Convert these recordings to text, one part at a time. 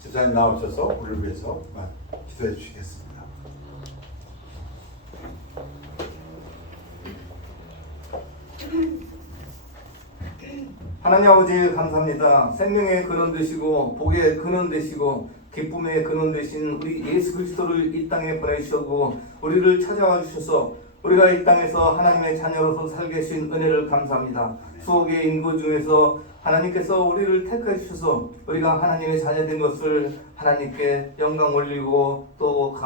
집사님 나오셔서 우리를 위해서 기도해 주시겠습니다. 하나님 아버지 감사합니다. 생명의 근원 되시고 복의 근원 되시고 기쁨의 근원 되신 우리 예수 그리스도를 이 땅에 보내주셨고 우리를 찾아와 주셔서 우리가 이 땅에서 하나님의 자녀로서 살게 하신 은혜를 감사합니다. 수억의 인구 중에서 하나님께서 우리를 택해 주셔서 우리가 하나님의 자녀된 것을 하나님께 영광 올리고 또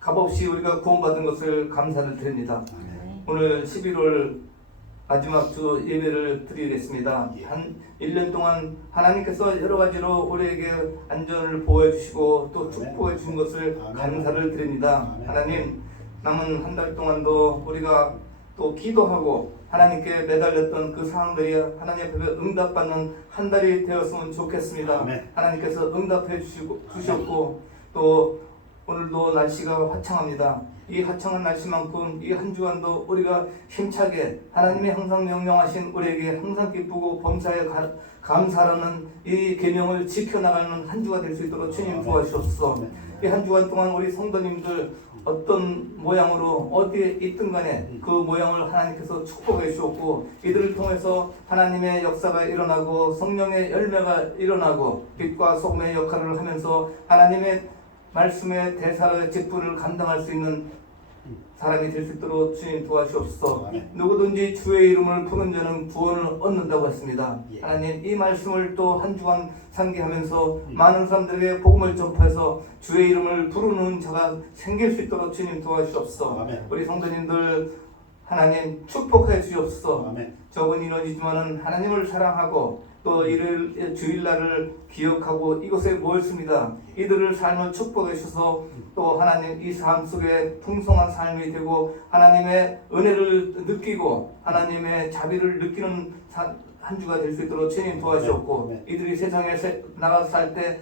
값없이 우리가 구원받은 것을 감사를 드립니다. 오늘 11월 마지막 주 예배를 드리겠습니다. 한 1년 동안 하나님께서 여러 가지로 우리에게 안전을 보호해 주시고 또 축복해 주신 것을 감사를 드립니다. 하나님, 남은 한 달 동안도 우리가 또 기도하고 하나님께 매달렸던 그 사항들이 하나님 앞에 응답받는 한 달이 되었으면 좋겠습니다. 하나님께서 응답해 주셨고 또 오늘도 날씨가 화창합니다. 이 화창한 날씨만큼 이 한 주간도 우리가 힘차게 하나님이 항상 명령하신 우리에게 항상 기쁘고 범사에 감사하는 이 계명을 지켜나가는 한 주가 될 수 있도록 주님 도와주옵소서. 이 한 주간 동안 우리 성도님들 어떤 모양으로 어디에 있든 간에 그 모양을 하나님께서 축복해 주셨고 이들을 통해서 하나님의 역사가 일어나고 성령의 열매가 일어나고 빛과 소금의 역할을 하면서 하나님의 말씀의 대사의 직분을 감당할 수 있는 사람이 될 수 있도록 주님 도와주옵소서. 누구든지 주의 이름을 부르는 자는 구원을 얻는다고 했습니다. 하나님, 이 말씀을 또 한 주간 상기하면서 많은 사람들에게 복음을 전파해서 주의 이름을 부르는 자가 생길 수 있도록 주님 도와주옵소서. 우리 성도님들 하나님 축복해 주옵소서. 적은 인원이지만 하나님을 사랑하고 또 이를 주일날을 기억하고 이곳에 모였습니다. 이들을 삶을 축복해 주셔서 또 하나님 이 삶 속에 풍성한 삶이 되고 하나님의 은혜를 느끼고 하나님의 자비를 느끼는 한 주가 될 수 있도록 주님 도와주셨고 이들이 세상에 나가서 살 때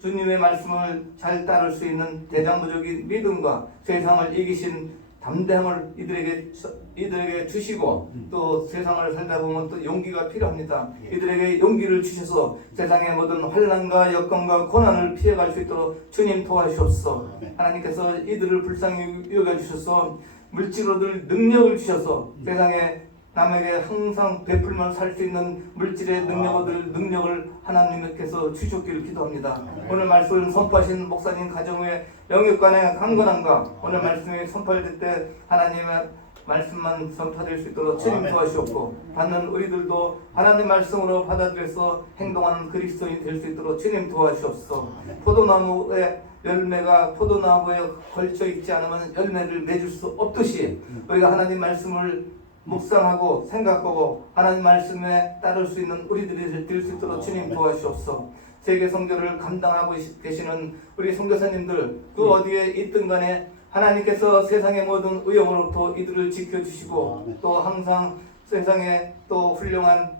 주님의 말씀을 잘 따를 수 있는 대장부적인 믿음과 세상을 이기신 담대함을 이들에게 주시고 또 세상을 살다 보면 또 용기가 필요합니다. 이들에게 용기를 주셔서 세상의 모든 환난과 역경과 고난을 피해갈 수 있도록 주님 도와주옵소서. 하나님께서 이들을 불쌍히 여겨주셔서 물질로들 능력을 주셔서 세상에 남에게 항상 베풀면 살 수 있는 물질의 능력을 하나님께서 주셨기를 기도합니다. 오늘 말씀을 선포하신 목사님 가정의 영육간의 강건함과 오늘 말씀이 선포될 때 하나님의 말씀만 선포될 수 있도록 주님 도와주셨고 받는 우리들도 하나님 말씀으로 받아들여서 행동하는 그리스도인이 될 수 있도록 주님 도와주옵소서. 포도나무의 열매가 포도나무에 걸쳐 있지 않으면 열매를 맺을 수 없듯이 우리가 하나님 말씀을 묵상하고 생각하고 하나님 말씀에 따를 수 있는 우리들이 될 수 있도록 주님 도와주옵소서. 세계 선교를 감당하고 계시는 우리 선교사님들 그 어디에 있든 간에 하나님께서 세상의 모든 위험으로부터 이들을 지켜주시고 또 항상 세상에 또 훌륭한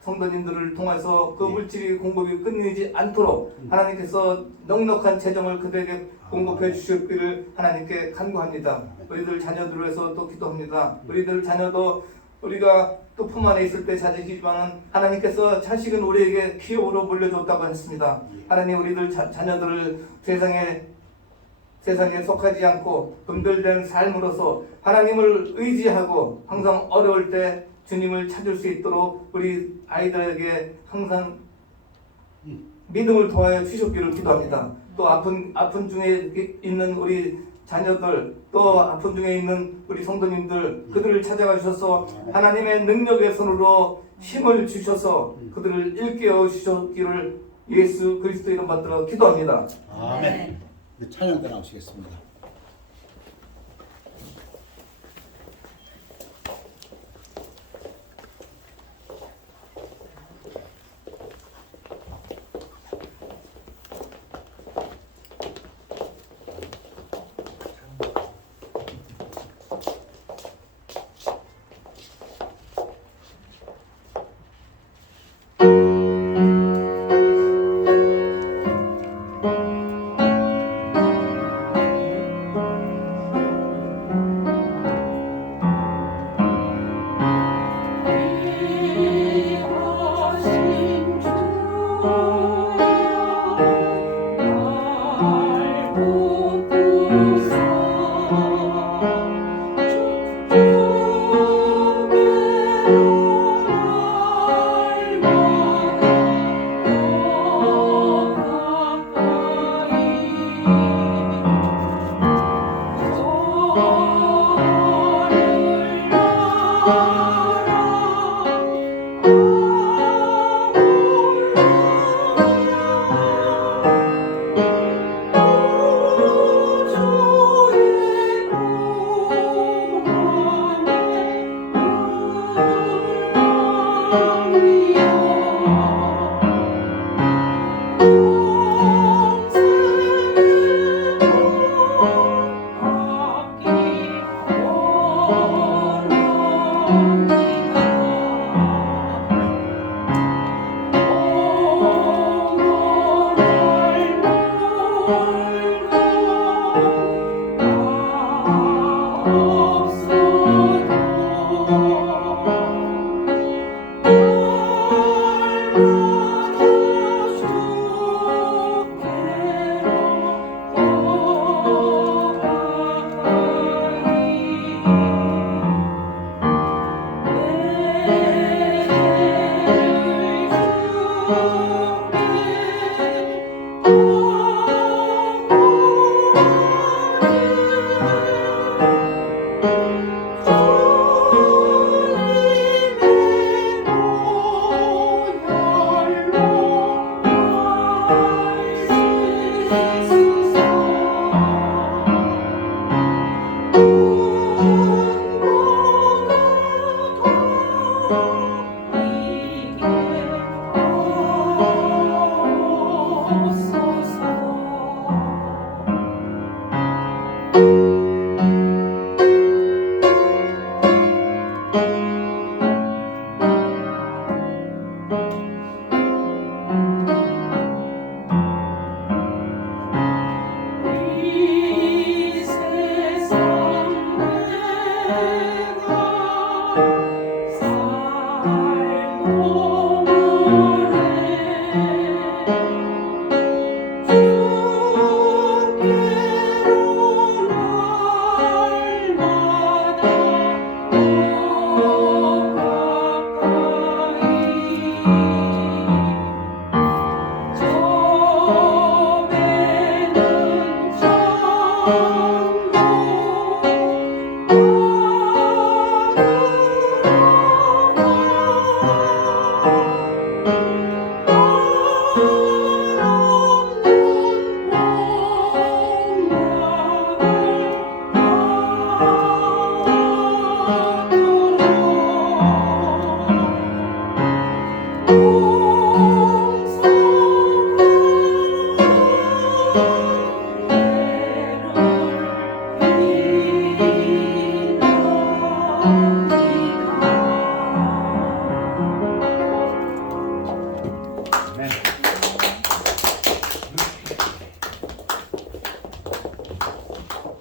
성도님들을 통해서 그 물질이 공급이 끊이지 않도록 하나님께서 넉넉한 재정을 그들에게 공급해 주셨기를 하나님께 간구합니다. 우리들 자녀들을 위해서 또 기도합니다. 우리들 자녀도 우리가 또 품 안에 있을 때 자식이지만 하나님께서 자식은 우리에게 기업으로 물려줬다고 했습니다. 하나님 우리들 자녀들을 세상에 속하지 않고 분별된 삶으로서 하나님을 의지하고 항상 어려울 때 주님을 찾을 수 있도록 우리 아이들에게 항상 믿음을 더하여 주셨기를 기도합니다. 또 아픈 중에 있는 우리 자녀들 또 아픈 중에 있는 우리 성도님들 그들을 찾아가 주셔서 하나님의 능력의 손으로 힘을 주셔서 그들을 일깨워 주셨기를 예수 그리스도 이름 받들어 기도합니다. 아멘. 찬양 나오시겠습니다.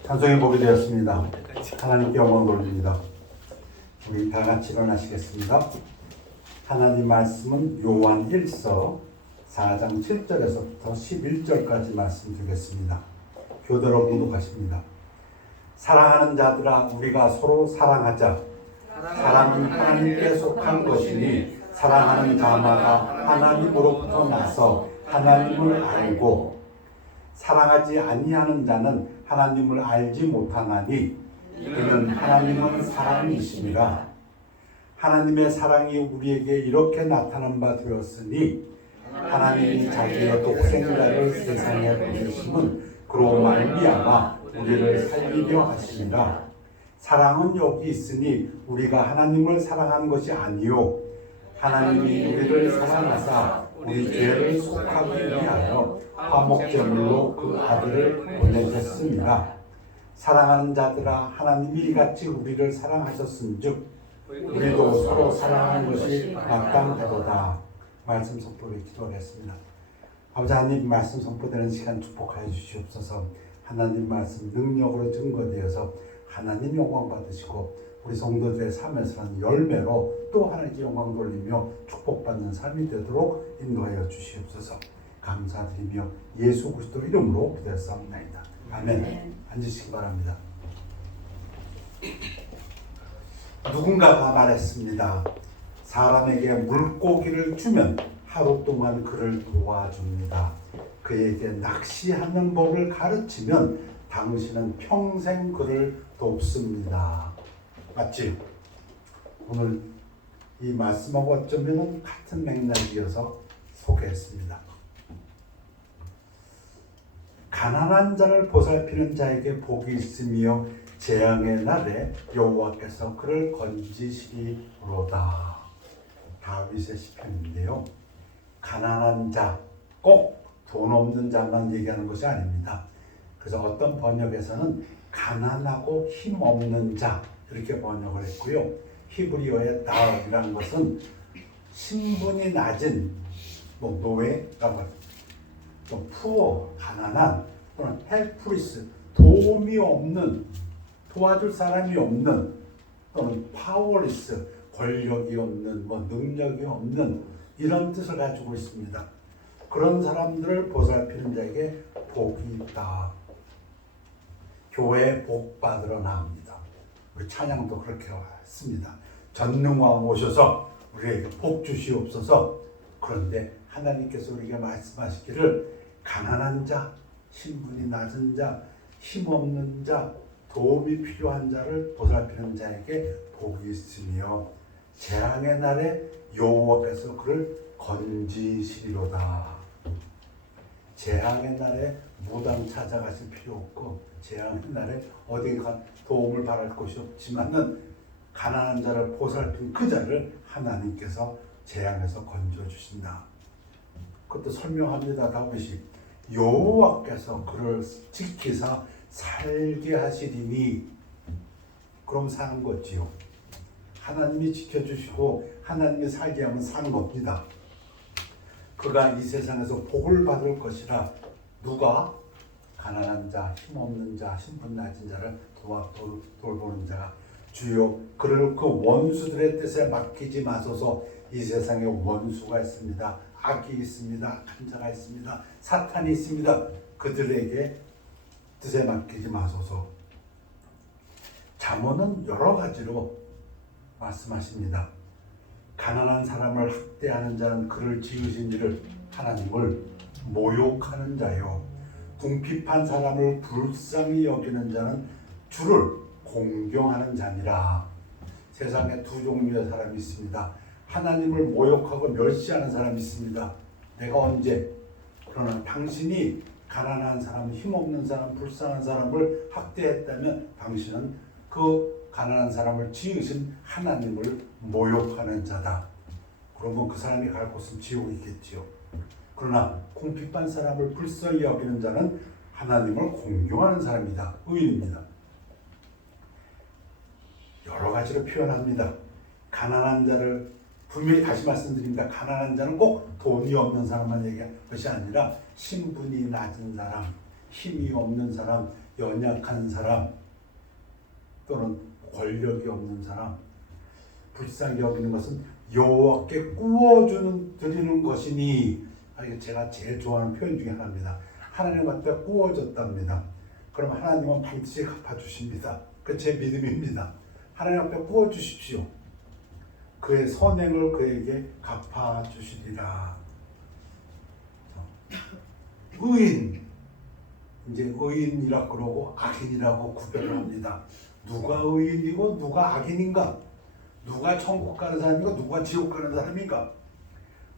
찬송이 보게 되었습니다. 하나님께 영광 돌립니다. 우리 다 같이 일어나시겠습니다. 하나님 말씀은 요한 1서 4장 7절에서부터 11절까지 말씀드리겠습니다. 교대로 봉독하십니다. 사랑하는 자들아 우리가 서로 사랑하자. 사랑은 하나님께 속한 것이니 사랑하는 자마다 하나님으로부터 나서 하나님을 알고 사랑하지 아니하는 자는 하나님을 알지 못하나니 그는 하나님은 사랑이심이라. 하나님의 사랑이 우리에게 이렇게 나타난 바 되었으니 하나님이 자기의 독생자를 세상에 보내심은 그로 말미암아 우리를 살리려 하심이라. 사랑은 여기 있으니 우리가 하나님을 사랑한 것이 아니요 하나님이 우리를 사랑하사 우리 죄를 속하기 위하여 화목제물로 그 아들을 보내셨습니다. 사랑하는 자들아 하나님이 이같이 우리를 사랑하셨은즉 우리도 서로 사랑하는 것이 마땅하도다. 말씀 선포를 기도하겠습니다. 아버지 하나님 말씀 선포되는 시간 축복하여 주시옵소서. 하나님 말씀 능력으로 증거되어서 하나님 영광 받으시고 우리 성도들의 삶에서는 열매로 또 하나님께 영광 돌리며 축복받는 삶이 되도록 인도하여 주시옵소서. 감사드리며 예수 그리스도 이름으로 기도했사옵나이다. 아멘. 앉으시기 바랍니다. 누군가가 말했습니다. 사람에게 물고기를 주면 하루 동안 그를 도와줍니다. 그에게 낚시하는 법을 가르치면 당신은 평생 그를 돕습니다. 맞지? 오늘 이 말씀하고 어쩌면 같은 맥락이어서 소개했습니다. 가난한 자를 보살피는 자에게 복이 있으며 재앙의 날에 여호와께서 그를 건지시리로다. 다윗의 시편인데요. 가난한 자, 꼭 돈 없는 자만 얘기하는 것이 아닙니다. 그래서 어떤 번역에서는 가난하고 힘 없는 자 이렇게 번역을 했고요. 히브리어의 다얼이라는 것은 신분이 낮은 노예라고 또 푸어, 가난한 또는 헬프리스, 도움이 없는, 도와줄 사람이 없는 또는 파워리스, 권력이 없는, 능력이 없는 이런 뜻을 가지고 있습니다. 그런 사람들을 보살피는 자에게 복이 있다. 교회에 복 받으러 나옵니다. 우리 찬양도 그렇게 했습니다. 전능왕 오셔서 우리에게 복 주시옵소서. 그런데 하나님께서 우리에게 말씀하시기를 가난한 자, 신분이 낮은 자, 힘없는 자, 도움이 필요한 자를 보살피는 자에게 복이 있으며 재앙의 날에 여호와께서 그를 건지시리로다. 재앙의 날에 무당 찾아가실 필요 없고 재앙의 날에 어디 가 도움을 바랄 곳이 없지만은 가난한 자를 보살핀 그 자를 하나님께서 재앙에서 건져 주신다. 그것도 설명합니다. 다윗이 여호와께서 그를 지키사 살게 하시리니 그럼 사는 거지요. 하나님이 지켜주시고 하나님이 살게 하면 사는 겁니다. 그가 이 세상에서 복을 받을 것이라. 누가? 가난한 자, 힘없는 자, 신분 낮은 자를 돌보는 자가. 주여 그를 그 원수들의 뜻에 맡기지 마소서. 이 세상에 원수가 있습니다. 악이 있습니다. 악한 자가 있습니다. 사탄이 있습니다. 그들에게 뜻에 맡기지 마소서. 잠언은 여러 가지로 말씀하십니다. 가난한 사람을 학대하는 자는 그를 지으신 이를 하나님을 모욕하는 자요. 궁핍한 사람을 불쌍히 여기는 자는 주를 공경하는 자니라. 세상에 두 종류의 사람이 있습니다. 하나님을 모욕하고 멸시하는 사람이 있습니다. 내가 언제? 그러나 당신이 가난한 사람, 힘없는 사람, 불쌍한 사람을 학대했다면 당신은 그 가난한 사람을 지으신 하나님을 모욕하는 자다. 그러면 그 사람이 갈 곳은 지옥이겠지요. 그러나 궁핍한 사람을 불쌍히 여기는 자는 하나님을 공경하는 사람이다. 의인입니다. 여러 가지로 표현합니다. 가난한 자를 분명히 다시 말씀드립니다. 가난한 자는 꼭 돈이 없는 사람만 얘기할 것이 아니라 신분이 낮은 사람, 힘이 없는 사람, 연약한 사람 또는 권력이 없는 사람, 불쌍히 여기는 것은 여호와께 구워주는 드리는 것이니. 이게 제가 제일 좋아하는 표현 중에 하나입니다. 하나님한테 구워줬답니다. 그럼 하나님은 반드시 갚아주십니다. 그 제 믿음입니다. 하나님 앞에 구워주십시오. 그의 선행을 그에게 갚아주시리라. 의인, 이제 의인이라 그러고 악인이라고 구별을 합니다. 누가 의인이고 누가 악인인가? 누가 천국 가는 사람인가? 누가 지옥 가는 사람인가?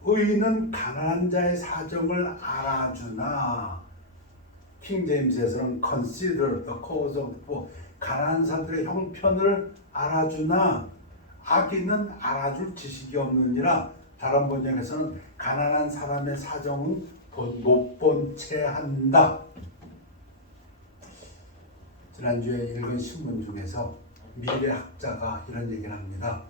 의인은 가난한 자의 사정을 알아주나. 킹제임스에서는 consider the cause of the poor. 가난한 사람들의 형편을 알아주나. 악인은 알아줄 지식이 없느니라. 다른 번역에서는 가난한 사람의 사정은 못 본 채 한다. 지난주에 읽은 신문 중에서 미래학자가 이런 얘기를 합니다.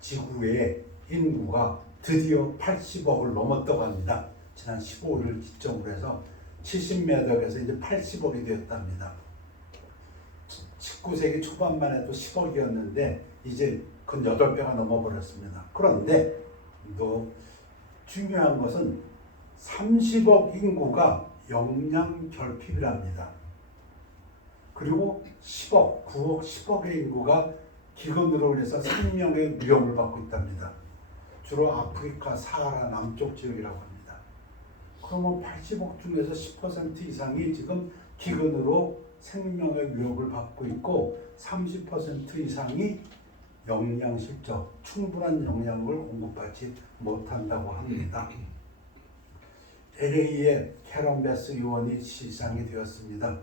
지구의 인구가 드디어 80억을 넘었다고 합니다. 지난 15일을 기점으로 해서 70몇 억에서 이제 80억이 되었답니다. 19세기 초반만 해도 10억이었는데 이제 그 8배가 넘어버렸습니다. 그런데 또 중요한 것은 30억 인구가 영양 결핍이랍니다. 그리고 10억, 9억, 10억의 인구가 기근으로 인해서 생명의 위험을 받고 있답니다. 주로 아프리카 사하라 남쪽 지역이라고 합니다. 그러면 80억 중에서 10% 이상이 지금 기근으로 생명의 위협을 받고 있고 30% 이상이 영양 실적, 충분한 영양을 공급받지 못한다고 합니다. LA의 캐런 베스 의원이 시상이 되었습니다.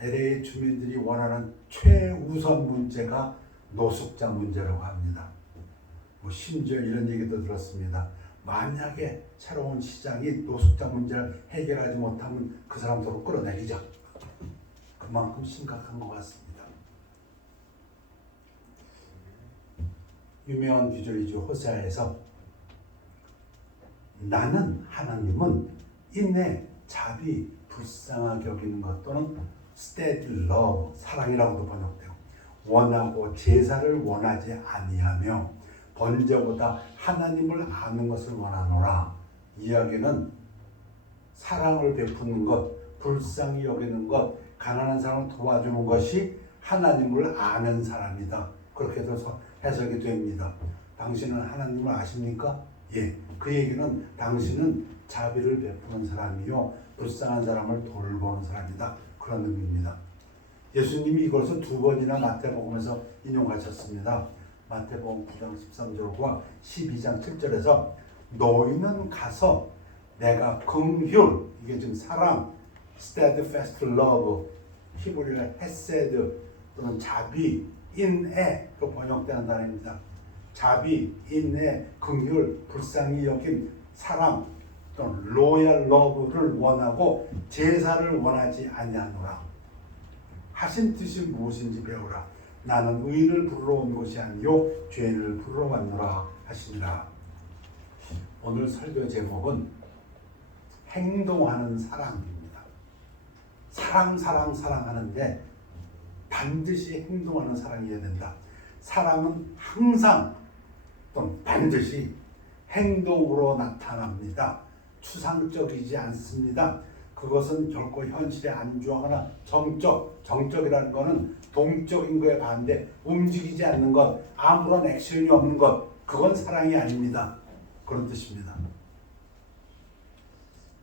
LA 주민들이 원하는 최우선 문제가 노숙자 문제라고 합니다. 심지어 이런 얘기도 들었습니다. 만약에 새로운 시장이 노숙자 문제를 해결하지 못하면 그 사람들을 끌어내리자. 그만큼 심각한 것 같습니다. 유명한 구절이죠. 호세아에서 나는 하나님은 인내, 자비, 불쌍하게 여기는 것 또는 steady love, 사랑이라고도 번역되고 원하고 제사를 원하지 아니하며 번제보다 하나님을 아는 것을 원하노라. 이야기는 사랑을 베푸는 것, 불쌍히 여기는 것, 가난한 사람을 도와주는 것이 하나님을 아는 사람이다. 그렇게 해서 해석이 됩니다. 당신은 하나님을 아십니까? 예, 그 얘기는 당신은 자비를 베푸는 사람이요 불쌍한 사람을 돌보는 사람이다. 그런 의미입니다. 예수님이 이것을 두 번이나 마태복음에서 인용하셨습니다. 마태복음 9장 13절과 12장 7절에서 너희는 가서 내가 긍휼, 이게 지금 사랑, steadfast love, 히브리어 헤세드 또는 자비, 인애로 번역되는 단어입니다. 자비, 인애, 긍휼, 불쌍히 여김, 사랑 또는 로얄 러브를 원하고 제사를 원하지 아니하노라. 하신 뜻이 무엇인지 배우라. 나는 의인을 부르러 온 것이 아니요 죄인을 부르러 왔노라 하시니라. 오늘 설교 제목은 행동하는 사랑입니다. 사랑하는데 반드시 행동하는 사랑이어야 된다. 사랑은 항상 또는 반드시 행동으로 나타납니다. 추상적이지 않습니다. 그것은 결코 현실에 안주하거나 정적이라는 것은 동적인 거에 반대 움직이지 않는 것, 아무런 액션이 없는 것, 그건 사랑이 아닙니다. 그런 뜻입니다.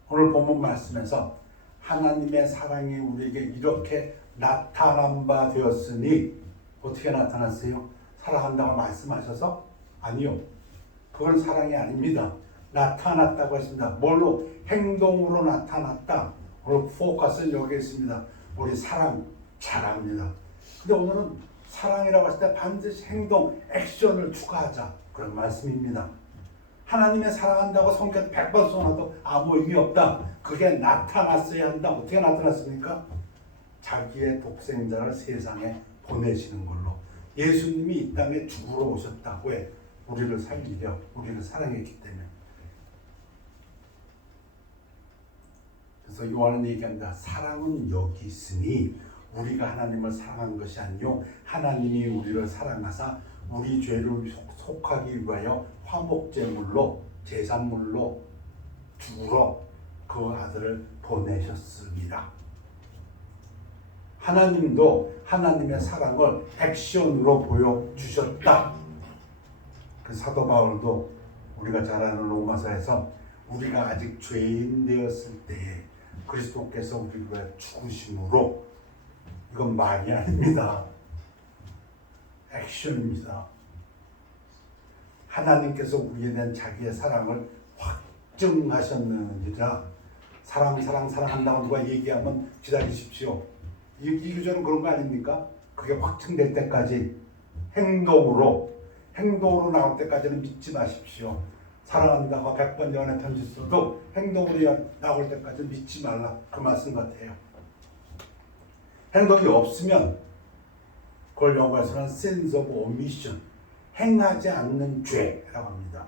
오늘 본문 말씀에서 하나님의 사랑이 우리에게 이렇게 나타난 바 되었으니 어떻게 나타났어요? 사랑한다고 말씀하셔서? 아니요. 그건 사랑이 아닙니다. 나타났다고 했습니다. 뭘로? 행동으로 나타났다. 오늘 포커스는 여기 있습니다. 우리 사랑 잘합니다. 근데 오늘은 사랑이라고 했을 때 반드시 행동, 액션을 추가하자. 그런 말씀입니다. 하나님의 사랑한다고 성경 100번 써놔도 아무 의미 없다. 그게 나타났어야 한다. 어떻게 나타났습니까? 자기의 독생자를 세상에 보내시는 걸로. 예수님이 이 땅에 죽으러 오셨다고 해. 우리를 살리려, 우리를 사랑했기 때문에. 그래서 요한은 얘기합니다. 사랑은 여기 있으니 우리가 하나님을 사랑한 것이 아니요 하나님이 우리를 사랑하사 우리 죄를 속하기 위하여 화목제물로 제산물로 죽으러 그 아들을 보내셨습니다. 하나님도 하나님의 사랑을 액션으로 보여주셨다. 그 사도 바울도 우리가 잘 아는 로마서에서 우리가 아직 죄인 되었을 때에 그리스도께서 우리를 위해 죽으심으로, 이건 말이 아닙니다. 액션입니다. 하나님께서 우리에 대한 자기의 사랑을 확증하셨느니라. 사랑한다고 누가 얘기하면 기다리십시오. 이교저는 그런 거 아닙니까? 그게 확증될 때까지 행동으로 나올 때까지는 믿지 마십시오. 사랑한다고 100번 연애 편지 써도 행동으로 나올 때까지 믿지 말라. 그 말씀 같아요. 행동이 없으면 그걸 영어에서는 sins of omission, 행하지 않는 죄라고 합니다.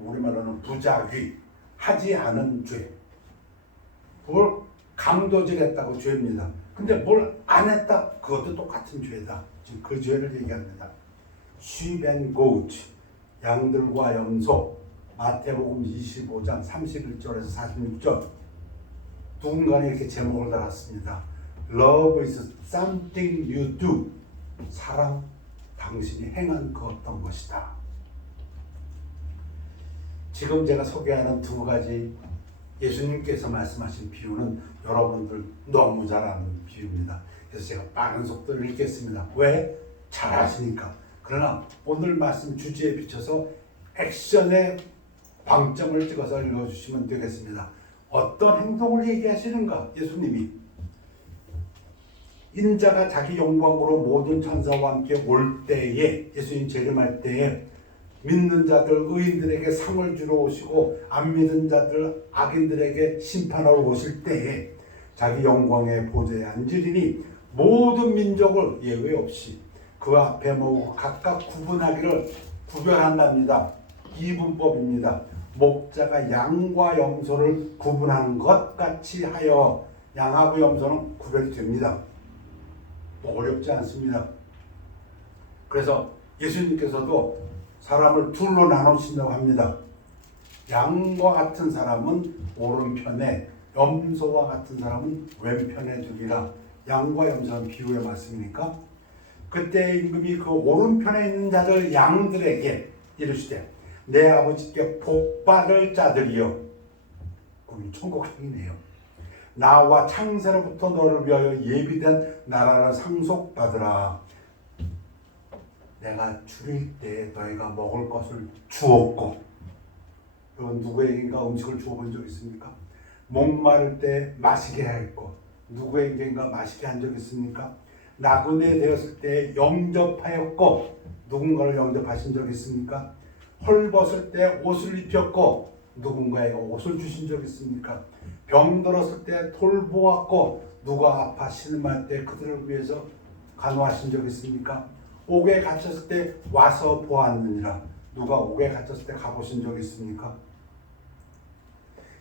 우리말로는 부작위, 하지 않은 죄. 그걸 강도질했다고 죄입니다. 근데 뭘 안 했다? 그것도 똑같은 죄다. 지금 그 죄를 얘기합니다. sheep and goat, 양들과 염소. 마태복음 25장 31절에서 46절. 누군가는 이렇게 제목을 달았습니다. Love is something you do. 사랑, 당신이 행한 그 어떤 것이다. 지금 제가 소개하는 두 가지 예수님께서 말씀하신 비유는 여러분들 너무 잘 아는 비유입니다. 그래서 제가 빠른 속도로 읽겠습니다. 왜? 잘 아시니까. 그러나 오늘 말씀 주제에 비춰서 액션의 방점을 찍어서 읽어주시면 되겠습니다. 어떤 행동을 얘기하시는가? 예수님이 인자가 자기 영광으로 모든 천사와 함께 올 때에, 예수님 재림할 때에 믿는 자들 의인들에게 상을 주러 오시고 안 믿은 자들 악인들에게 심판하러 오실 때에 자기 영광의 보좌에 앉으리니 모든 민족을 예외 없이 그 앞에 모으고 각각 구별한답니다. 이분법입니다. 목자가 양과 염소를 구분한 것 같이 하여 양하고 염소는 구별이 됩니다. 어렵지 않습니다. 그래서 예수님께서도 사람을 둘로 나누신다고 합니다. 양과 같은 사람은 오른편에, 염소와 같은 사람은 왼편에 두리라. 양과 염소는 비유의 말씀이니까 그때 임금이 그 오른편에 있는 자들 양들에게 이르시되 내 아버지께 복받을 자들이여. 우리 천국 행이네요. 나와 창세로부터 너를 위하여 예비된 나라를 상속받으라. 내가 줄일 때 너희가 먹을 것을 주었고, 여러분 누구에게인가 음식을 주어본 적 있습니까? 목마를 때 마시게 하였고, 누구에게인가 마시게 한 적 있습니까? 나그네 되었을 때 영접하였고, 누군가를 영접하신 적 있습니까? 헐벗을 때 옷을 입혔고, 누군가에게 옷을 주신 적 있습니까? 병들었을 때 돌보았고, 누가 아파 신음할 때 그들을 위해서 간호하신 적 있습니까? 옥에 갇혔을 때 와서 보았느니라. 누가 옥에 갇혔을 때 가보신 적 있습니까?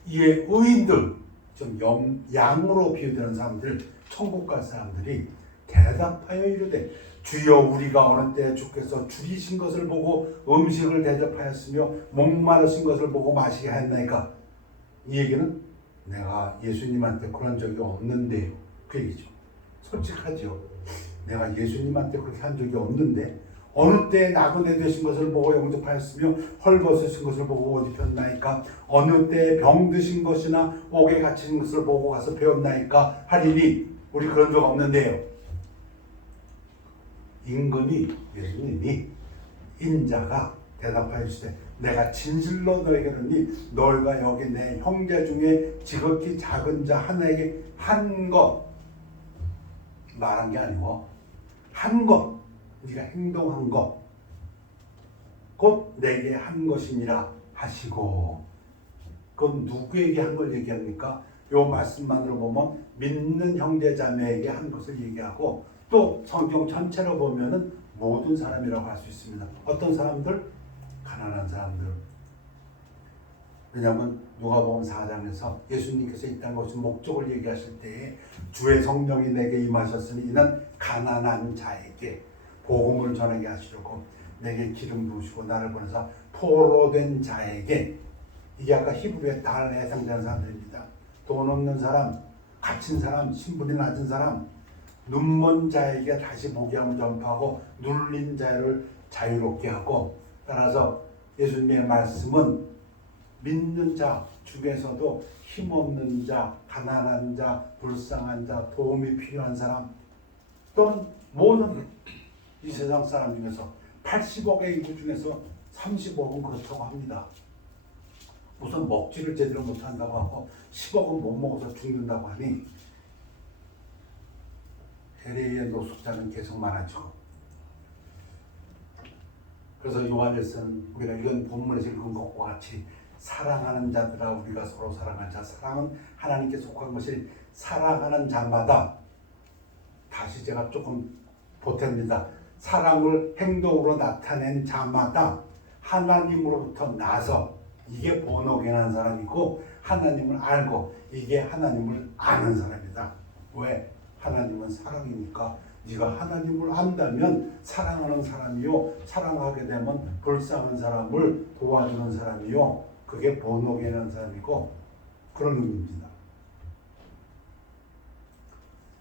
이에 의인들, 좀 양으로 비유되는 사람들, 천국 갈 사람들이 대답하여 이르되 주여 우리가 어느 때 주께서 줄이신 것을 보고 음식을 대접하였으며 목마르신 것을 보고 마시게 하였나이까. 이 얘기는 내가 예수님한테 그런 적이 없는데요. 그 얘기죠. 솔직하죠. 내가 예수님한테 그렇게 한 적이 없는데 어느 때 나그네 되신 것을 보고 영접하였으며 헐벗으신 것을 보고 옷 입혔나이까. 어느 때 병드신 것이나 옥에 갇힌 것을 보고 가서 배웠나이까 하리니 우리 그런 적 없는데요. 임금이 예수님이 인자가 대답하여 주시되 내가 진실로 너에게 이르니 너희가 여기 내 형제 중에 지극히 작은 자 하나에게 한 것 말한 게 아니고 한 것 네가 행동한 것 곧 내게 한 것이니라 하시고, 그건 누구에게 한 걸 얘기합니까? 요 말씀만으로 보면 믿는 형제 자매에게 한 것을 얘기하고, 또 성경 전체로 보면은 모든 사람이라고 할 수 있습니다. 어떤 사람들? 가난한 사람들. 왜냐하면 누가복음 4장에서 예수님께서 이 땅에 오신 목적을 얘기하실 때에 주의 성령이 내게 임하셨으니 이는 가난한 자에게 복음을 전하게 하시려고 내게 기름 부으시고 나를 보내사 포로된 자에게, 이게 아까 히브리의 달에 해당되는 사람들입니다. 돈 없는 사람, 갇힌 사람, 신분이 낮은 사람, 눈먼 자에게 다시 보게 함을 전파하고 눌린 자를 자유롭게 하고, 따라서 예수님의 말씀은 믿는 자 중에서도 힘없는 자, 가난한 자, 불쌍한 자, 도움이 필요한 사람, 또는 모든 이 세상 사람 중에서 80억의 인구 중에서 30억은 그렇다고 합니다. 우선 먹지를 제대로 못한다고 하고 10억은 못 먹어서 죽는다고 하니 LA의 노숙자는 계속 많아지고, 그래서 요한에서는 우리가 이런 본문에서 읽은 것과 같이 사랑하는 자들아 우리가 서로 사랑하자. 사랑은 하나님께 속한 것이 사랑하는 자마다, 다시 제가 조금 보탭니다. 사랑을 행동으로 나타낸 자마다 하나님으로부터 나서, 이게 본어겐한 사람이고 하나님을 알고 이게 하나님을 아는 사람이다. 왜? 하나님은 사랑이니까 네가 하나님을 안다면 사랑하는 사람이요, 사랑하게 되면 불쌍한 사람을 도와주는 사람이요, 그게 본어겐한 사람이고 그런 의미입니다.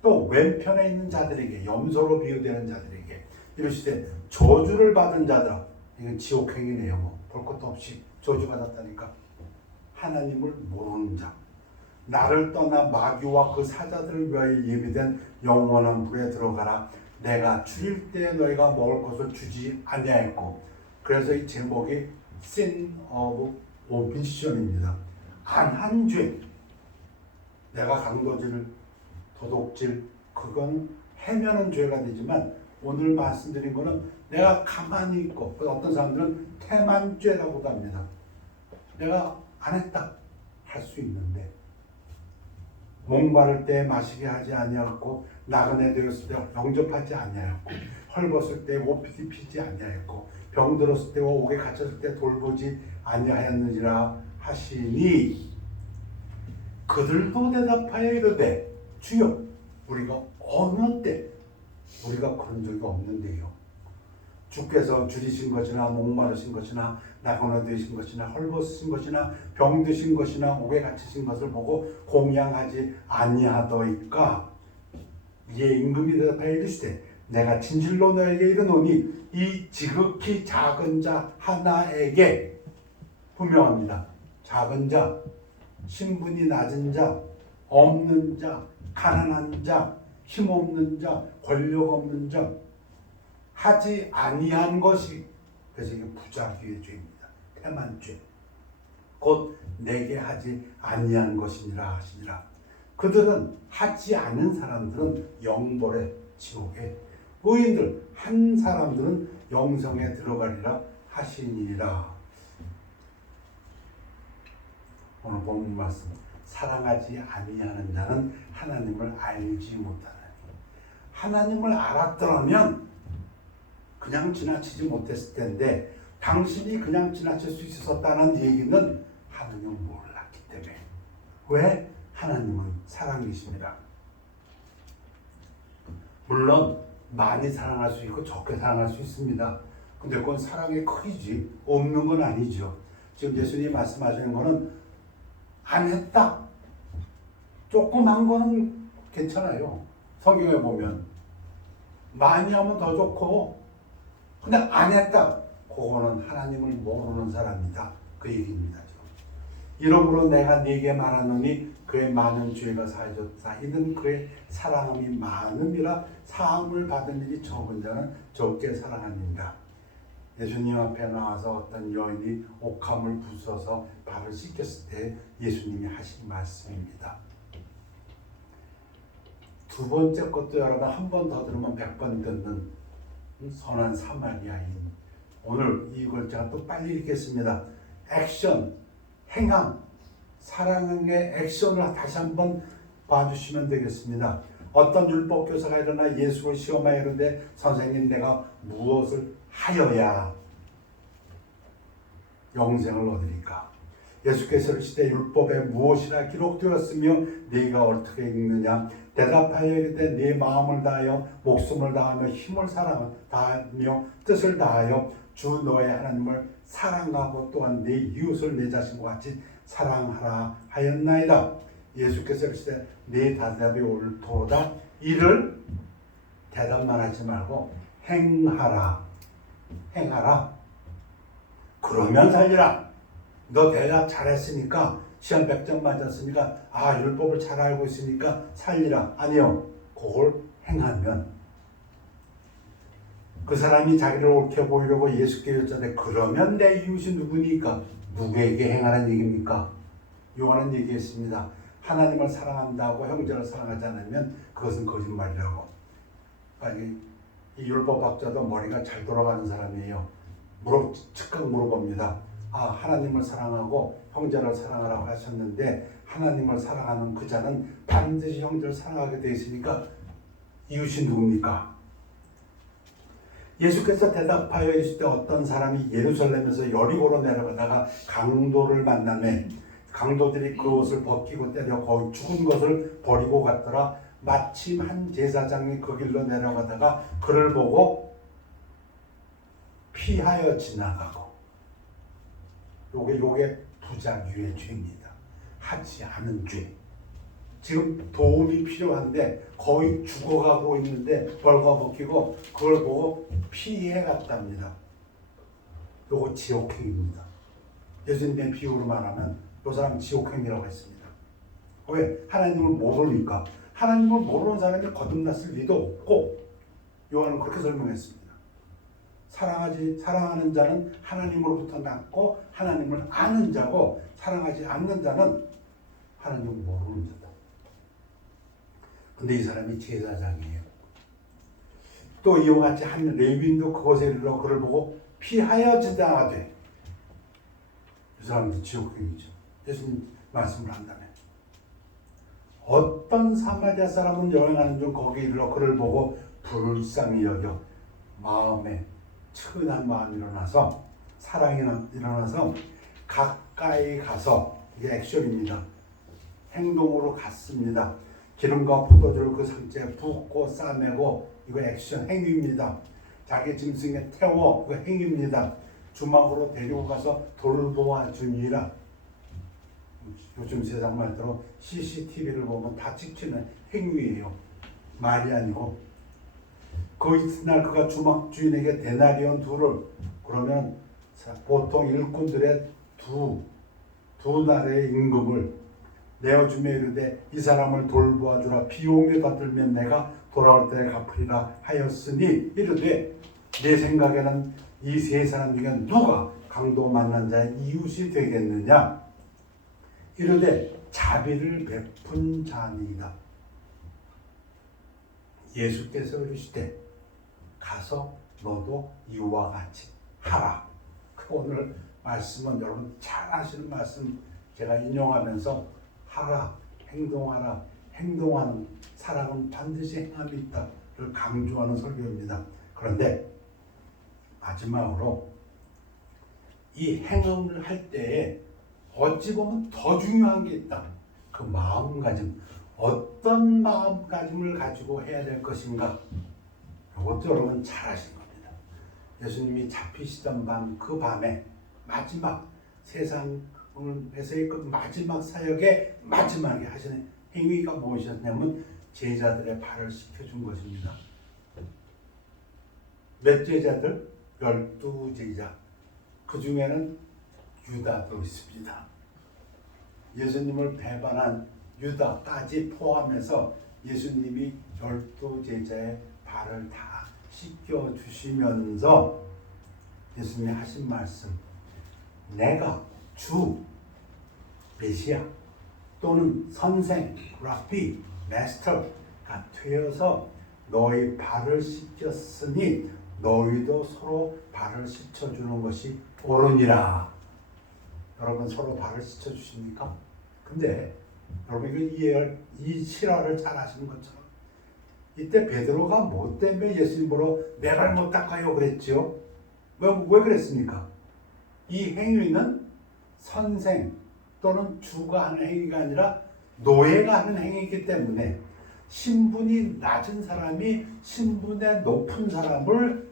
또 왼편에 있는 자들에게, 염소로 비유되는 자들에게 이르시되 저주를 받은 자다. 이건 지옥행이네요. 볼 것도 없이 저주받았다니까. 하나님을 모르는 자, 나를 떠나 마귀와 그 사자들을 위하여 예비된 영원한 불에 들어가라. 내가 죽일 때 너희가 먹을 것을 주지 아니하였고. 그래서 이 제목이 Sin of Omission입니다. 안 한 죄. 내가 강도질, 도둑질, 그건 해면은 죄가 되지만 오늘 말씀드린 거는 내가 가만히 있고, 어떤 사람들은 태만죄라고도 합니다. 내가 안 했다 할 수 있는데, 목마를 때 마시게 하지 아니하였고, 나그네 되었을 때 영접하지 아니하였고, 헐벗을 때 옷 입히지 아니하였고, 병들었을 때와 옥에 갇혔을 때 돌보지 아니하였느니라 하시니, 그들도 대답하여 이르되 주여 우리가 어느 때 우리가 그런 적이 없는데요. 주께서 줄이신 것이나 목마르신 것이나 나그네 되신 것이나 헐벗으신 것이나 병드신 것이나 옥에 갇히신 것을 보고 공양하지 아니하더이까. 이에 임금이 대답하여 이르시되 내가 진실로 너에게 이르노니 이 지극히 작은 자 하나에게 분명합니다. 작은 자, 신분이 낮은 자, 없는 자, 가난한 자, 힘없는 자, 권력 없는 자, 하지 아니한 것이, 그래서 이게 부자귀의 죄입니다. 태만죄. 곧 내게 하지 아니한 것이니라 하시니라. 그들은 하지 않은 사람들은 영벌의 지옥에, 의인들 한 사람들은 영성에 들어가리라 하시니라. 오늘 본문 말씀, 사랑하지 아니하는 자는 하나님을 알지 못하나니. 하나님을 알았더라면 그냥 지나치지 못했을 텐데, 당신이 그냥 지나칠 수 있었다는 얘기는 하나님을 몰랐기 때문에. 왜? 하나님은 사랑이십니다. 물론 많이 사랑할 수 있고 적게 사랑할 수 있습니다. 근데 그건 사랑의 크기지 없는 건 아니죠. 지금 예수님이 말씀하시는 거는 안 했다, 조금 한 거는 괜찮아요. 성경에 보면 많이 하면 더 좋고, 근데 안 했다, 그거는 하나님을 모르는 사람이다, 그 얘기입니다. 이러므로 내가 네게 말하노니 그의 많은 죄가 사해졌다. 이는 그의 사랑함이 많음이라. 사함을 받은 일이 적은 자는 적게 사랑하니라. 예수님 앞에 나와서 어떤 여인이 옥함을 부숴서 발을 씻겼을 때 예수님이 하신 말씀입니다. 두 번째 것도 여러분 한 번 더 들으면 100번 듣는 선한 사마리아인. 오늘 이걸 제가 또 빨리 읽겠습니다. 액션, 행함, 사랑의 액션을 다시 한번 봐주시면 되겠습니다. 어떤 율법 교사가 일어나 예수를 시험하여 이르되 선생님, 내가 무엇을 하여야 영생을 얻으리까? 예수께서 이르시되 율법에 무엇이라 기록되었으며 네가 어떻게 읽느냐? 대답하여 이르되 네 마음을 다하여 목숨을 다하며 힘을 다하며 뜻을 다하여 주 너의 하나님을 사랑하고 또한 네 이웃을 내 자신과 같이 사랑하라 하였나이다. 예수께서 이르시되 네 대답이 옳도다. 이를 대답만 하지 말고 행하라. 그러면 살리라. 너 대답 잘했으니까, 시험 100점 맞았으니까, 율법을 잘 알고 있으니까 살리라. 아니요. 그걸 행하면. 그 사람이 자기를 옳게 보이려고 예수께 여쭤되 그러면 내 이웃이 누구니까? 누구에게 행하라는 얘기입니까? 요한은 얘기했습니다. 하나님을 사랑한다고 형제를 사랑하지 않으면 그것은 거짓말이라고. 이 율법학자도 머리가 잘 돌아가는 사람이에요. 즉각 물어봅니다. 하나님을 사랑하고 형제를 사랑하라고 하셨는데, 하나님을 사랑하는 그 자는 반드시 형제를 사랑하게 되어 있으니까 이웃이 누굽니까? 예수께서 대답하여 이르시되 어떤 사람이 예루살렘에서 여리고로 내려가다가 강도를 만나매 강도들이 그 옷을 벗기고 때려 거의 죽은 것을 버리고 갔더라. 마침 한 제사장이 그 길로 내려가다가 그를 보고 피하여 지나가고. 요게 부자귀의 죄입니다. 하지 않은 죄. 지금 도움이 필요한데 거의 죽어가고 있는데 벌거벗기고 그걸 보고 피해 갔답니다. 요거 지옥행입니다. 예수님의 비유로 말하면 요 사람 지옥행이라고 했습니다. 왜? 하나님을 모르니까. 하나님을 모르는 사람이 거듭났을 리도 없고, 요한은 그렇게 설명했습니다. 사랑하는 자는 하나님으로부터 났고 하나님을 아는 자고, 사랑하지 않는 자는 하나님을 모르는 자다. 근데 이 사람이 제사장이에요. 또 이와 같이 한 레위인도 그곳에 이르러 그를 보고 피하여 지나가되. 이 사람도 지옥행이죠. 예수님 말씀을 한다면. 어떤 사마리아 사람은 여행하는 중 거기에 이르러 그를 보고 불쌍히 여겨 마음에 측은한 마음이 일어나서, 사랑이 일어나서 가까이 가서, 이게 액션입니다. 행동으로 갔습니다. 기름과 포도주를 그 상자에 붓고 싸매고, 이거 액션, 행위입니다. 자기 짐승에 태워, 이거 행위입니다. 주막으로 데리고 가서 돌보아주니라. 요즘 세상 말대로 CCTV를 보면 다 찍히는 행위예요. 말이 아니고. 그 이튿날 그가 주막 주인에게 데나리온 2를, 그러면 보통 일꾼들의 두 날의 임금을 내어주며 이르되 이 사람을 돌보아주라. 비용에 더 들면 내가 돌아올 때에 갚으리라 하였으니 이르되 내 생각에는 이 세 사람 중에 누가 강도 만난 자의 이웃이 되겠느냐. 이르되 자비를 베푼 자니이다. 예수께서 이르시되 가서 너도 이와 같이 하라. 오늘 말씀은 여러분 잘 아시는 말씀 제가 인용하면서 하라, 행동하라, 행동하는 사람은 반드시 행함이 있다를 강조하는 설교입니다. 그런데 마지막으로 이 행함을 할 때에 어찌 보면 더 중요한 게 있다. 그 마음가짐, 어떤 마음가짐을 가지고 해야 될 것인가. 이것도 여러분 잘 아시는 겁니다. 예수님이 잡히시던 밤, 그 밤에 마지막 세상에서의 그 마지막 사역의 마지막에 하시는 행위가 무엇이었냐면 제자들의 발을 씻겨준 것입니다. 몇 제자들? 12제자. 그 중에는 유다도 있습니다. 예수님을 배반한 유다까지 포함해서 예수님이 12제자의 발을 다 씻겨주시면서 예수님이 하신 말씀, 내가 주, 메시아 또는 선생, 라비, 마스터가 되어서 너희 발을 씻겼으니 너희도 서로 발을 씻어주는 것이 옳으니라. 여러분 서로 발을 씻어주십니까? 근데 여러분 이 실화를 잘 아시는 것처럼 이때 베드로가 뭐 때문에 예수님 보러 내 발 못 닦아요 그랬지요? 왜 그랬습니까? 이 행위는 선생 또는 주가 하는 행위가 아니라 노예가 하는 행위이기 때문에 신분이 낮은 사람이 신분의 높은 사람을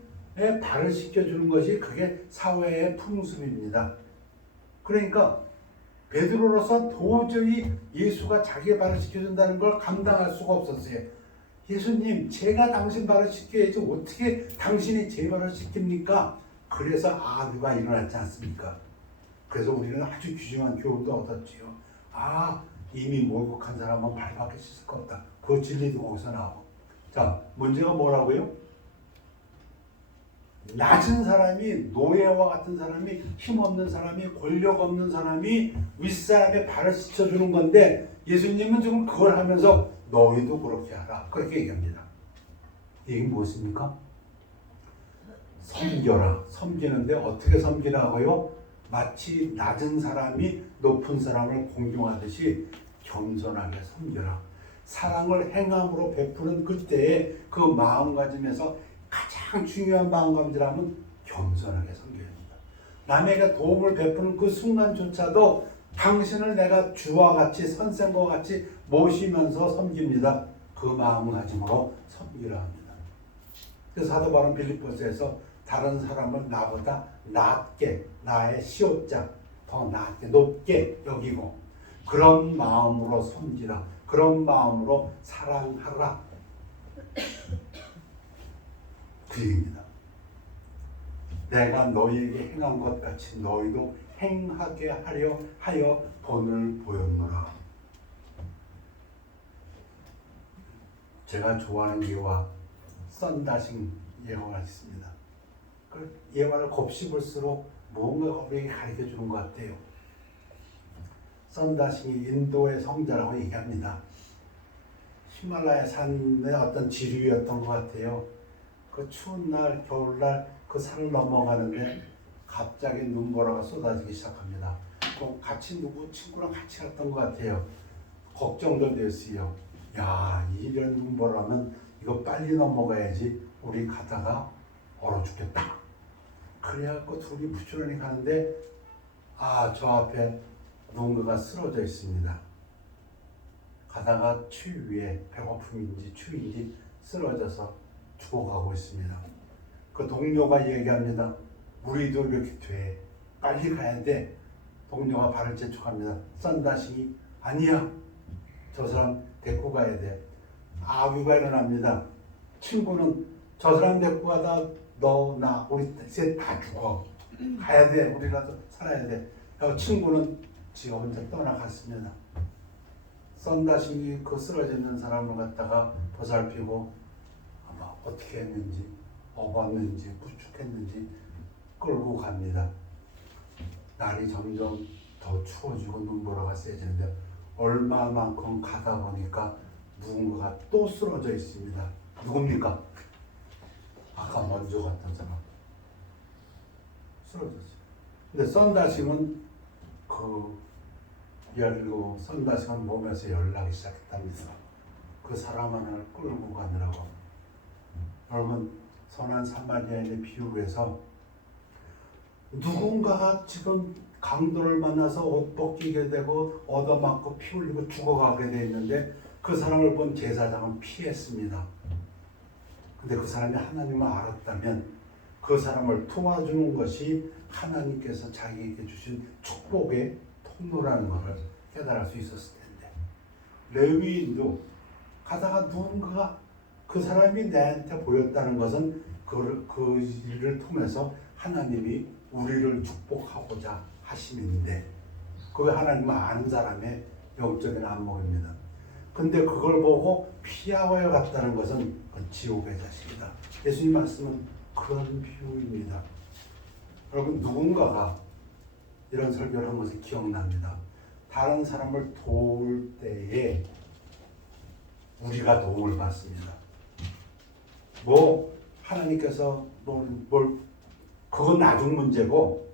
발을 씻겨주는 것이 그게 사회의 풍습입니다. 그러니까 베드로로서 도저히 예수가 자기의 발을 씻겨준다는 걸 감당할 수가 없었어요. 예수님, 제가 당신 발을 씻겨야지 어떻게 당신이 제 발을 씻깁니까? 그래서 악유가 일어났지 않습니까? 그래서 우리는 아주 귀중한 교훈도 얻었지요. 이미 모국한 사람은 발밖에 씻을 거 없다. 그 진리도 거기서 나오고. 자, 문제가 뭐라고요? 낮은 사람이, 노예와 같은 사람이, 힘없는 사람이, 권력 없는 사람이 윗사람의 발을 씻어주는 건데 예수님은 지금 그걸 하면서 너희도 그렇게 하라. 그렇게 얘기합니다. 이게 무엇입니까? 섬겨라. 섬기는데 어떻게 섬기라고요? 마치 낮은 사람이 높은 사람을 공경하듯이 겸손하게 섬겨라. 사랑을 행함으로 베푸는 그때에 그 마음가짐에서 가장 중요한 마음가짐이라면 겸손하게 섬겨야 합니다. 남에게 도움을 베푸는 그 순간조차도 당신을 내가 주와 같이 선생과 같이 모시면서 섬깁니다. 그 마음가짐으로 섬기라 합니다. 그래서 사도 바울은 빌립보서에서 다른 사람을 나보다 낮게, 나의 시옷자 더 낮게, 높게 여기고 그런 마음으로 섬기라. 그런 마음으로 사랑하라. 그 얘기입니다. 내가 너희에게 행한 것 같이 너희도 행하게 하려 하여 본을 보였노라. 제가 좋아하는 예화 썬다싱 예화가 있습니다. 그 예화를 곱씹을수록 뭔가 우리에게 가르쳐주는 것 같아요. 썬다싱이 인도의 성자라고 얘기합니다. 히말라야 산의 어떤 지류였던 것 같아요. 그 추운 날, 겨울날 그 산을 넘어가는데 갑자기 눈보라가 쏟아지기 시작합니다. 또 같이 누구 친구랑 같이 갔던 것 같아요. 걱정도 됐어요. 야, 이런 눈보라면 이거 빨리 넘어가야지. 우리 가다가 얼어 죽겠다. 그래갖고 둘이 부지런히 가는데 저 앞에 누군가가 쓰러져 있습니다. 가다가 추위에 배고픔인지 추위인지 쓰러져서 죽어가고 있습니다. 그 동료가 얘기합니다. 우리도 이렇게 돼. 빨리 가야 돼. 동료가 발을 재촉합니다. 썬다싱이 아니야. 저 사람 데리고 가야 돼. 악유가 일어납니다. 친구는 저 사람 데리고 가다 너, 나, 우리 셋 다 죽어. 가야 돼. 우리라도 살아야 돼. 친구는 지가 혼자 떠나갔습니다. 썬다싱이 그 쓰러져 있는 사람을 갖다가 보살피고 아마 어떻게 했는지, 먹었는지, 구축했는지 끌고 갑니다. 날이 점점 더 추워지고 눈보라가 세지는데 얼마만큼 가다 보니까 누군가가 또 쓰러져 있습니다. 누굽니까? 아까 먼저 갔던 사람 쓰러졌어요. 근데 썬다싱은 썬다싱은 몸에서 열나기 시작했답니다. 그 사람 하나를 끌고 가느라고. 여러분, 선한 사마리아인의 비유로 해서 누군가가 지금 강도를 만나서 옷 벗기게 되고 얻어맞고 피 흘리고 죽어가게 돼 있는데 그 사람을 본 제사장은 피했습니다. 근데 그 사람이 하나님을 알았다면 그 사람을 도와주는 것이 하나님께서 자기에게 주신 축복의 통로라는 것을 깨달을 수 있었을 텐데, 레위인도 가다가 누군가가 그 사람이 내한테 보였다는 것은 그 일을 통해서 하나님이 우리를 축복하고자 하심인데, 그게 하나님을 아는 사람의 영적인 안목입니다. 근데 그걸 보고 피하여 갔다는 것은 지옥의 자식이다. 예수님 말씀은 그런 비유입니다. 여러분, 누군가가 이런 설교를 한 것이 기억납니다. 다른 사람을 도울 때에 우리가 도움을 받습니다. 하나님께서 그건 나중 문제고,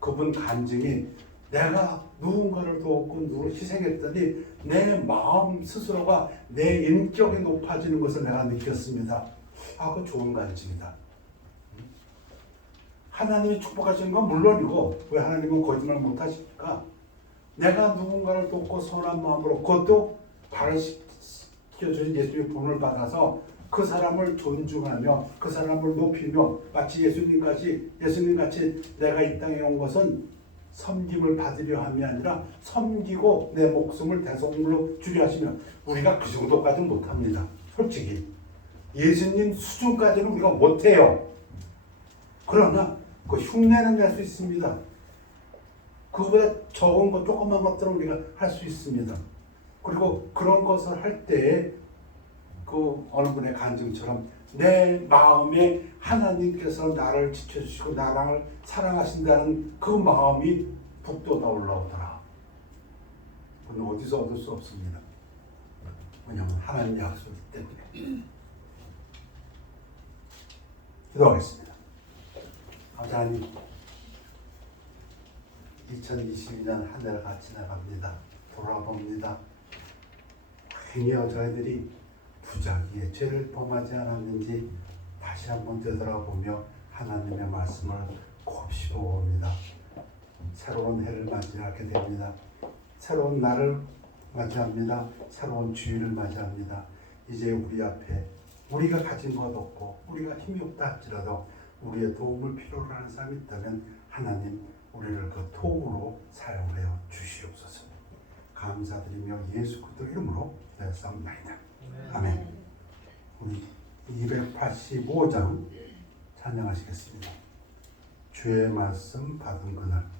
그분 간증이 내가 누군가를 도웠고 누구를 희생했더니 내 마음 스스로가 내 인격이 높아지는 것을 내가 느꼈습니다. 그거 좋은 간증이다. 하나님이 축복하시는 건 물론이고, 왜 하나님은 거짓말 못하십니까? 내가 누군가를 돕고 선한 마음으로, 그것도 발시켜주신 예수님의 본을 받아서 그 사람을 존중하며 그 사람을 높이며, 마치 예수님같이 내가 이 땅에 온 것은 섬김을 받으려 함이 아니라 섬기고 내 목숨을 대속물로 주려 하시면, 우리가 그 정도까지는 못합니다. 솔직히 예수님 수준까지는 우리가 못해요. 그러나 그 흉내는 낼 수 있습니다. 그거보다 적은 것, 조그만 것들은 우리가 할 수 있습니다. 그리고 그런 것을 할 때에 그 어느 분의 간증처럼 내 마음에 하나님께서 나를 지켜주시고 나를 사랑하신다는 그 마음이 북돋아 올라오더라. 그건 어디서 얻을 수 없습니다. 왜냐하면 하나님 약속이기 때문에. 기도하겠습니다. 하나님, 2022년 한 해를 같이 나갑니다. 돌아봅니다. 행여 저희들이 부작위에 죄를 범하지 않았는지 다시 한번 되돌아보며 하나님의 말씀을 곱씹어 봅니다. 새로운 해를 맞이하게 됩니다. 새로운 날을 맞이합니다. 새로운 주일을 맞이합니다. 이제 우리 앞에 우리가 가진 것 없고 우리가 힘이 없다 할지라도 우리의 도움을 필요로 하는 사람이 있다면 하나님, 우리를 그 도구로 사용하여 주시옵소서. 감사드리며 예수 그리스도 이름으로 기도했사옵나이다. 아멘. 우리 285장 찬양하시겠습니다. 주의 말씀 받은 그날.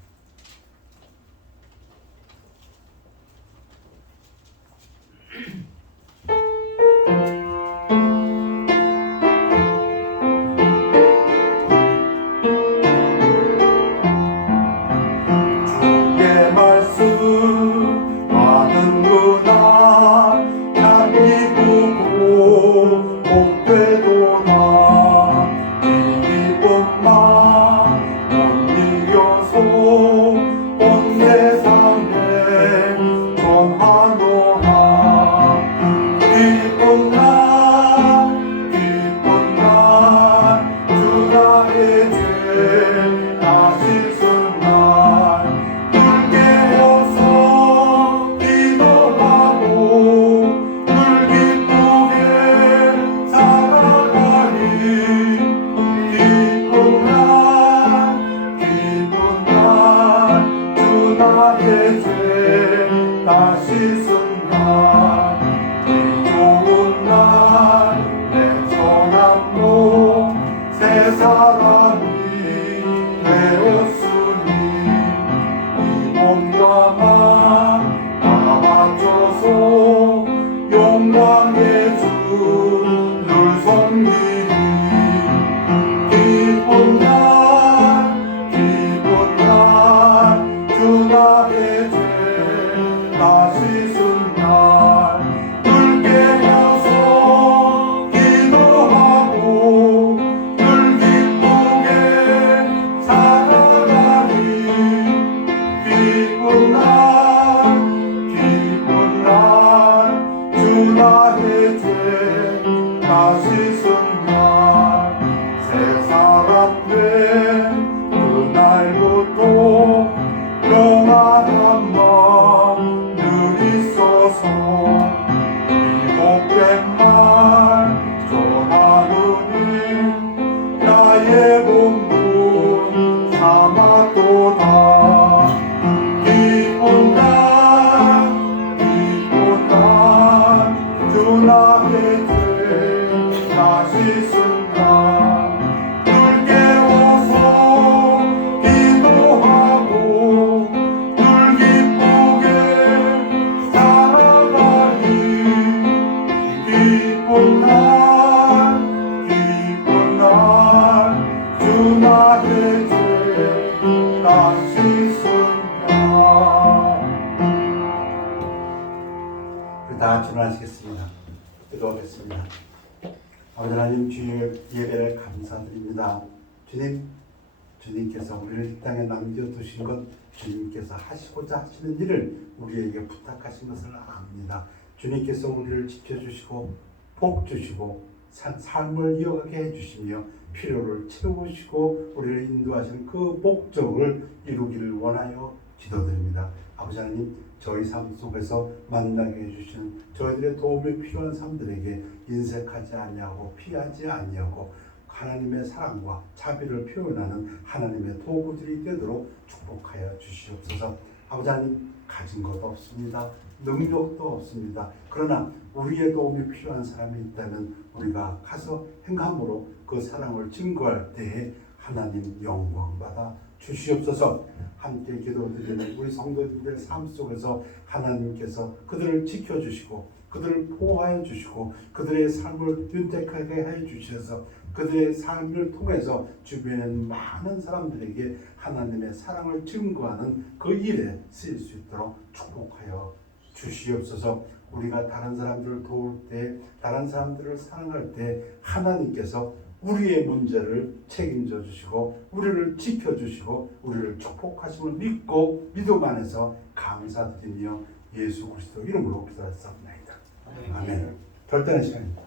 사람이 되었으니 주를 섬기리 기쁜 날 주 나의 죄다 씻은 날 늘 깨어서 기도하고 늘 기쁘게 살아가리 기쁜 날 주 나의 죄다 씻은 날 새 사람 된 그날부터 평안한 마음 늘 있어서 이 복된 말 전하느니 나의 본분 삼았도다 기쁜 날 주 나의 죄다 씻은 날 늘 깨워서 기도하고 늘 기쁘게 살아가니 기쁜 날 주 나의 죄다 씻은 날 우리 다 준하시겠습니다. 기도하겠습니다. 아버지 하나님 주의 예배를 감사드립니다. 주님께서 우리를 이 땅에 남겨두신 것 주님께서 하시고자 하시는 일을 우리에게 부탁하신 것을 압니다. 주님께서 우리를 지켜주시고 복 주시고 삶을 이어가게 해주시며 필요를 채우시고 우리를 인도하시는 그 목적을 이루기를 원하여 기도드립니다. 아버지 하나님 저희 삶 속에서 만나게 해주시는 저희들의 도움이 필요한 사람들에게 인색하지 아니하고 피하지 아니하고 하나님의 사랑과 자비를 표현하는 하나님의 도구들이 되도록 축복하여 주시옵소서. 아버지 하나님 가진 것도 없습니다. 능력도 없습니다. 그러나 우리의 도움이 필요한 사람이 있다면 우리가 가서 행함으로 그 사랑을 증거할 때에 하나님 영광 받아 주시옵소서. 함께 기도드리는 우리 성도님들의 삶 속에서 하나님께서 그들을 지켜주시고 그들을 보호하여 주시고 그들의 삶을 윤택하게 해 주셔서 그들의 삶을 통해서 주변에 많은 사람들에게 하나님의 사랑을 증거하는 그 일에 쓰일 수 있도록 축복하여 주시옵소서. 우리가 다른 사람들을 도울 때, 다른 사람들을 사랑할 때 하나님께서 우리의 문제를 책임져 주시고 우리를 지켜주시고 우리를 축복하심을 믿고 믿음 안에서 감사드리며 예수 그리스도 이름으로 기도하옵나이다. 아멘. 별다른 시간입니다.